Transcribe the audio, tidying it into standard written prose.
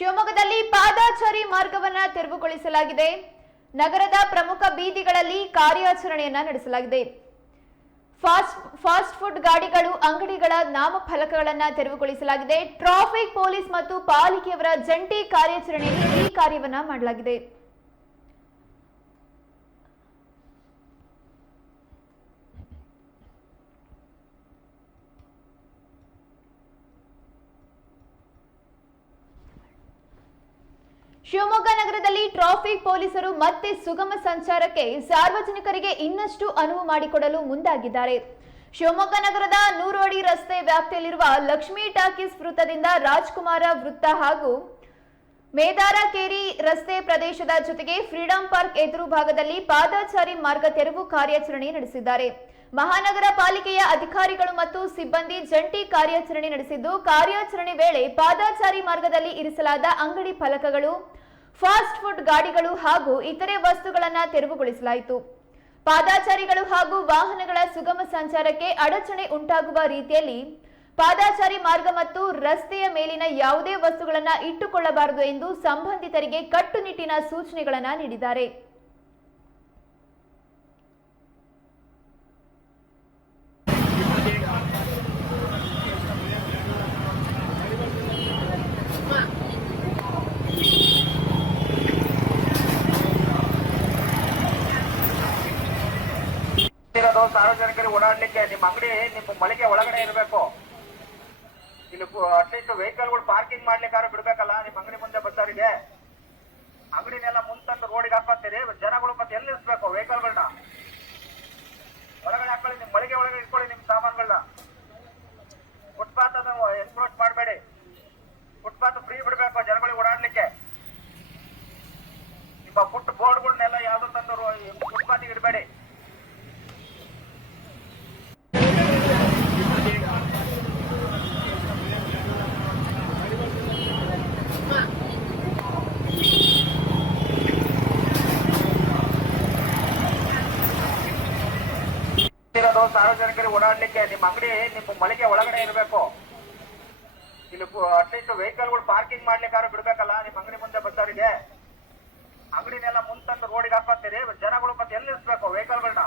ಶಿವಮೊಗ್ಗದಲ್ಲಿ ಪಾದಚಾರಿ ಮಾರ್ಗವನ್ನ ತೆರವುಗೊಳಿಸಲಾಗಿದೆ. ನಗರದ ಪ್ರಮುಖ ಬೀದಿಗಳಲ್ಲಿ ಕಾರ್ಯಾಚರಣೆಯನ್ನ ನಡೆಸಲಾಗಿದೆ. ಫಾಸ್ಟ್ ಫುಡ್ ಗಾಡಿಗಳು, ಅಂಗಡಿಗಳ ನಾಮಫಲಕಗಳನ್ನು ತೆರವುಗೊಳಿಸಲಾಗಿದೆ. ಟ್ರಾಫಿಕ್ ಪೊಲೀಸ್ ಮತ್ತು ಪಾಲಿಕೆಯವರ ಜಂಟಿ ಕಾರ್ಯಾಚರಣೆಯಲ್ಲಿ ಈ ಕಾರ್ಯವನ್ನ ಮಾಡಲಾಗಿದೆ. ಶಿವಮೊಗ್ಗ ನಗರದಲ್ಲಿ ಟ್ರಾಫಿಕ್ ಪೊಲೀಸರು ಮತ್ತೆ ಸುಗಮ ಸಂಚಾರಕ್ಕೆ ಸಾರ್ವಜನಿಕರಿಗೆ ಇನ್ನಷ್ಟು ಅನುವು ಮಾಡಿಕೊಡಲು ಮುಂದಾಗಿದ್ದಾರೆ. ಶಿವಮೊಗ್ಗ ನಗರದ 100 ಅಡಿ ರಸ್ತೆ ವ್ಯಾಪ್ತಿಯಲ್ಲಿರುವ ಲಕ್ಷ್ಮೀ ಟಾಕೀಸ್ ವೃತ್ತದಿಂದ ರಾಜ್ಕುಮಾರ ವೃತ್ತ ಹಾಗೂ ಮೇದಾರಕೇರಿ ರಸ್ತೆ ಪ್ರದೇಶದ ಜೊತೆಗೆ ಫ್ರೀಡಂ ಪಾರ್ಕ್ ಎದುರು ಭಾಗದಲ್ಲಿ ಪಾದಚಾರಿ ಮಾರ್ಗ ತೆರವು ಕಾರ್ಯಾಚರಣೆ ನಡೆಸಿದ್ದಾರೆ. ಮಹಾನಗರ ಪಾಲಿಕೆಯ ಅಧಿಕಾರಿಗಳು ಮತ್ತು ಸಿಬ್ಬಂದಿ ಜಂಟಿ ಕಾರ್ಯಾಚರಣೆ ನಡೆಸಿದ್ದು, ಕಾರ್ಯಾಚರಣೆ ವೇಳೆ ಪಾದಚಾರಿ ಮಾರ್ಗದಲ್ಲಿ ಇರಿಸಲಾದ ಅಂಗಡಿ ಫಲಕಗಳು, ಫಾಸ್ಟ್ ಫುಡ್ ಗಾಡಿಗಳು ಹಾಗೂ ಇತರೆ ವಸ್ತುಗಳನ್ನು ತೆರವುಗೊಳಿಸಲಾಯಿತು. ಪಾದಚಾರಿಗಳು ಹಾಗೂ ವಾಹನಗಳ ಸುಗಮ ಸಂಚಾರಕ್ಕೆ ಅಡಚಣೆ ಉಂಟಾಗುವ ರೀತಿಯಲ್ಲಿ ಪಾದಚಾರಿ ಮಾರ್ಗ ಮತ್ತು ರಸ್ತೆಯ ಮೇಲಿನ ಯಾವುದೇ ವಸ್ತುಗಳನ್ನು ಇಟ್ಟುಕೊಳ್ಳಬಾರದು ಎಂದು ಸಂಬಂಧಿತರಿಗೆ ಕಟ್ಟುನಿಟ್ಟಿನ ಸೂಚನೆಗಳನ್ನು ನೀಡಿದ್ದಾರೆ. ಸಾರ್ವಜನಿಕರಿಗೆ ಓಡಾಡ್ಲಿಕ್ಕೆ ನಿಮ್ಮ ಅಂಗಡಿ ನಿಮ್ಮ ಮಳಿಗೆ ಒಳಗಡೆ ಇರಬೇಕು. ಇಲ್ಲಿ ಅಟ್ಲೀಸ್ಟ್ ವೆಹಿಕಲ್ಗಳು ಪಾರ್ಕಿಂಗ್ ಮಾಡ್ಲಿಕ್ಕಾರು ಬಿಡ್ಬೇಕಲ್ಲ. ನಿಮ್ಮ ಅಂಗಡಿ ಮುಂದೆ ಬಸ್ಸಾರಿಗೆ ಅಂಗಡಿನೆಲ್ಲ ಮುಂತಂದು ರೋಡಿಗೆ ಹಾಕೋತೀರಿ. ಜನಗಳು ಮತ್ತೆ ಎಲ್ಲಿ ಇರಿಸ್ಬೇಕು ವೆಹಿಕಲ್ಗಳನ್ನ? ಒಳಗಡೆ ಹಾಕೊಳ್ಳಿ, ನಿಮ್ ಮಳಿಗೆ ಒಳಗಡೆ ಇಟ್ಕೊಳ್ಳಿ ನಿಮ್ ಸಾಮಾನುಗಳನ್ನ. ಫುಟ್ಪಾತ್ ಅನ್ನು ಎನ್ಕ್ರೋಚ್ ಮಾಡಬೇಡಿ. ಫುಟ್ಪಾತ್ ಫ್ರೀ ಬಿಡ್ಬೇಕು ಜನಗಳಿಗೆ ಓಡಾಡ್ಲಿಕ್ಕೆ. ನಿಮ್ಮ ಫುಟ್ ಬೋರ್ಡ್ಗಳನ್ನೆಲ್ಲ ಯಾವ್ದು ತಂದು ಫುಟ್ಪಾತಿಗೆ ಇಡಬೇಡಿ. ಸಾರ್ವಜನಿಕರಿಗೆ ಓಡಾಡ್ಲಿಕ್ಕೆ ನಿಮ್ಮ ಅಂಗಡಿ ನಿಮ್ಮ ಮಳಿಗೆ ಒಳಗಡೆ ಇರಬೇಕು. ಇಲ್ಲಿ ಅಟ್ಲೀಸ್ಟ್ ವೆಹಿಕಲ್ಗಳು ಪಾರ್ಕಿಂಗ್ ಮಾಡ್ಲಿಕ್ಕಾರು ಬಿಡ್ಬೇಕಲ್ಲ. ನಿಮ್ಮ ಅಂಗಡಿ ಮುಂದೆ ಬಸ್ಸಾರಿಗೆ ಅಂಗಡಿನೆಲ್ಲ ಮುಂತಂದು ರೋಡಿಗೆ ಹಾಕೋತೀರಿ. ಜನಗಳು ಮತ್ತೆ ಎಲ್ಲಿ ಇರಿಸ್ಬೇಕು ವೆಹಿಕಲ್ಗಳನ್ನ?